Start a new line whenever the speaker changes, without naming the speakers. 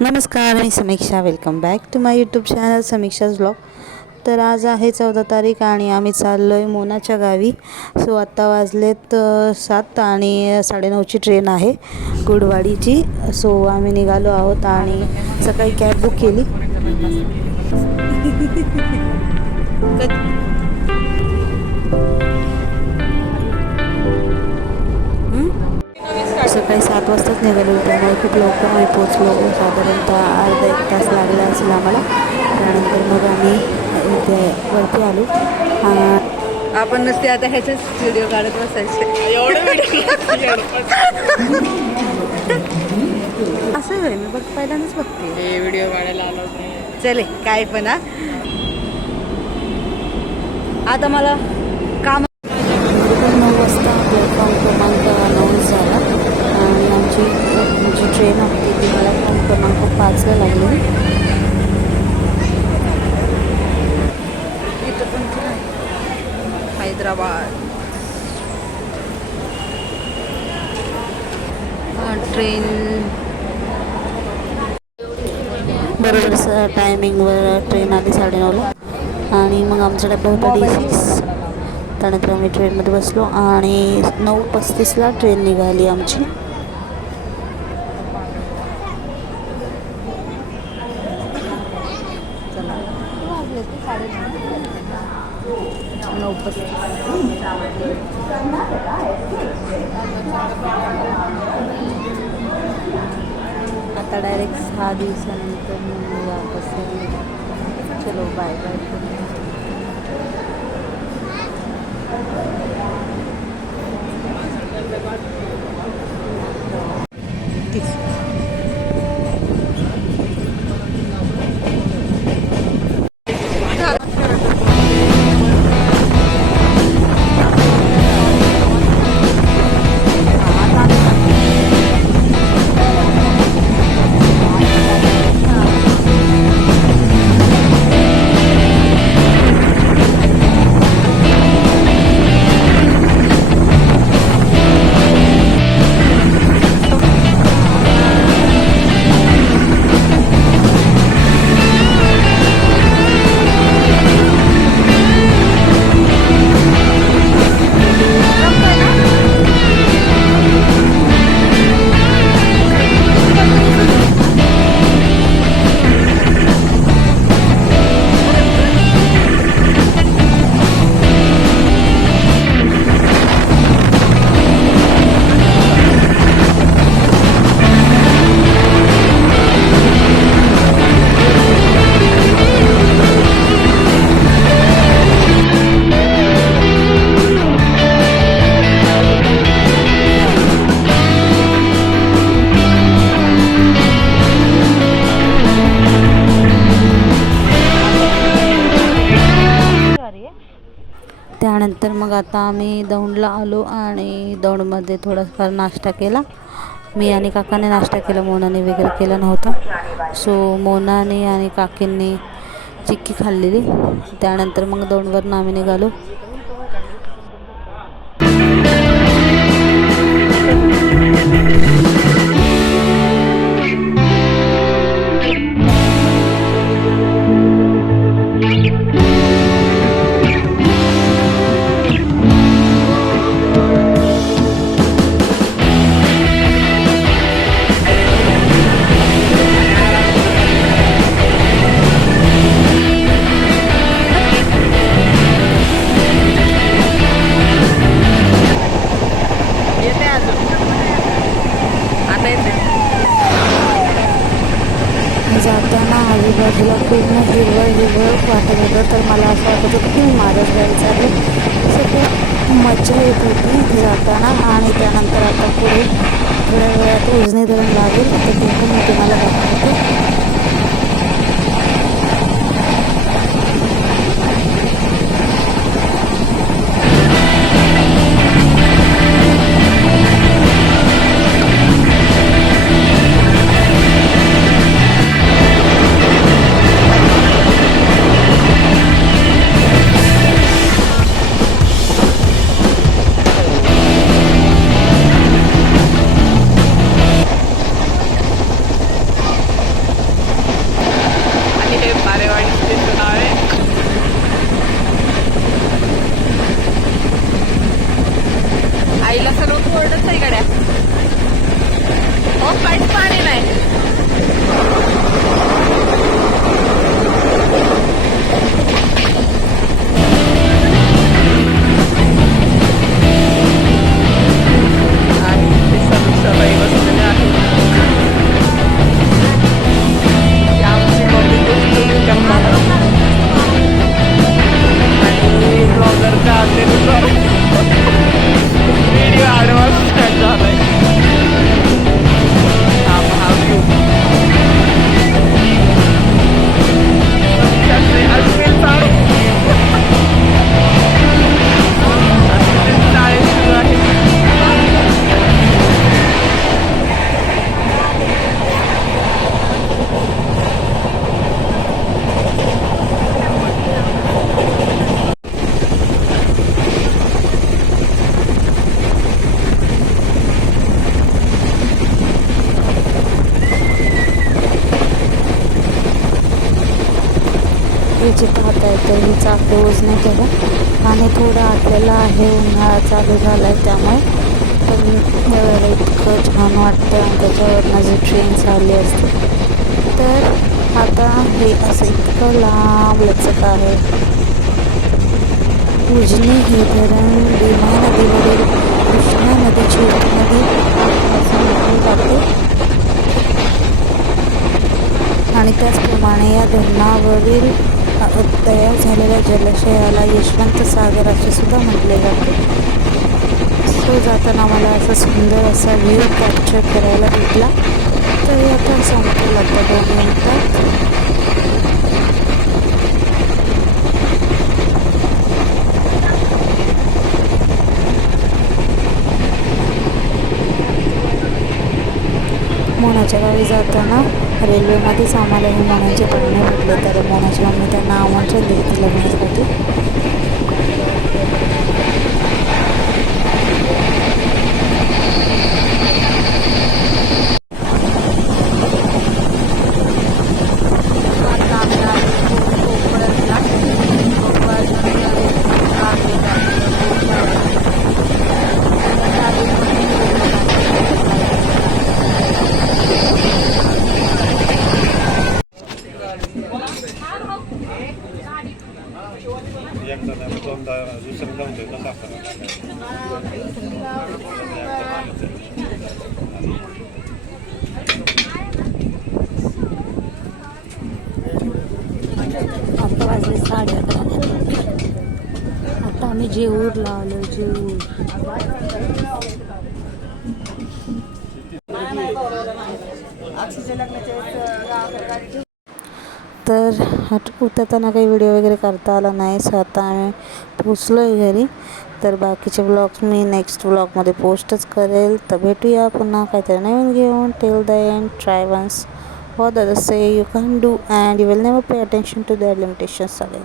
नमस्कार मी Sameeksha welcome back to my YouTube channel Sameeksha's blog तर आज आहे चौदा तारीख आणि आम्ही चाललो आहे मोनाच्या गावी. सो आत्ता वाजलेत सात आणि साडेनऊची ट्रेन आहे गुडवाडीची. सो आम्ही निघालो आहोत आणि सकाळी कॅब बुक केली. सकाळी सात वाजताच निघालो त्यामुळे खूप लवकर आम्ही पोचलो साधारणतः अर्धा एक तास लागला असेल आम्हाला. त्यानंतर मग आम्ही इथे वरती आलो. आ,
आपण नुसते आता ह्याचेच व्हिडिओ काढत बसायचे.
असं होय मी बघ पहिल्यांदाच बघते.
व्हिडिओ काढायला आलो चले काय पण हा. आता मला काम
नऊ वाजता प्लॅटफॉर्म क्रमांक आमची जी ट्रेन होती. ती प्लॅटफॉर्म क्रमांक पाचला लागली.
हैदराबाद. ट्रेन
बरोबर स टायमिंगवर ट्रेन आली साडेनऊला. आणि मग आमचा डबा होता डी सिक्स त्यानंतर आम्ही ट्रेनमध्ये बसलो आणि नऊ पस्तीसला ट्रेन निघाली आमची.
नऊ
आता डायरेक्ट सहा दिवसानंतर वापस चलो बाय बाय मग आता आम्ही दौंडला आलो आणि दौंडमध्ये थोडाफार नाश्ता केला. मी आणि काकाने नाश्ता केला मोनाने वगैरे केला नव्हता. सो मोनाने आणि काकींनी चिक्की खाल्लेली. त्यानंतर मग दौंडवरनं आम्ही निघालो. पूर्ण हिरवळ हिरवळ वाटत होतं. तर मला असं वाटत होतं की मी माझ्याच आहे. चालली खूप मजा येत होती जाताना. आणि त्यानंतर आता पुढे थोड्या वेळात उजनी धरण लागेल तर ते पण मी तुम्हाला दाखवते. जे आहे तर ही चाकं वजन केलं. आणि थोडं आटलेलं आहे उन्हाळा चालू झाला आहे त्यामुळे. पण यावेळेला इतकं छान वाटतं आणि त्याच्यावरनं जी ट्रेन चालली असते. तर आता हे असं इतकं लांब लचक आहे. उजनी हे धरण भीमा नदीवरील कृष्णा नदीची उपनदी असं जाते. आणि त्याचप्रमाणे या धरणावरील तयार झालेल्या जलाशयाला यशवंत सागर असे सुद्धा म्हटले जाते. सो जाताना मला असा सुंदर असा व्ह्यू कॅप्चर करायला भेटला. तरी आता संपेल आता दोन मिनटात मोनाच्या जाताना रेल्वेमध्येच आम्हाला हे मोनाचे पाहुणे भेटले तर मोनाची मम्मी त्यांना आमंत्रण दिली लग्नासाठी
एकदा नाही दोनदा दुसऱ्यांदा होते तसा फरक
आता वाजले साडे अकरा आता आम्ही जेऊर लावलो जेऊर तर उतरताना काही व्हिडिओ वगैरे करता आला नाही. सो आता आम्ही पोचलो आहे घरी. तर बाकीचे ब्लॉग्स मी नेक्स्ट ब्लॉगमध्ये पोस्टच करेल. तर भेटूया पुन्हा. काहीतरी नवीन घेऊन. Till the end try once for the say you can do and you will never pay attention to their limitations again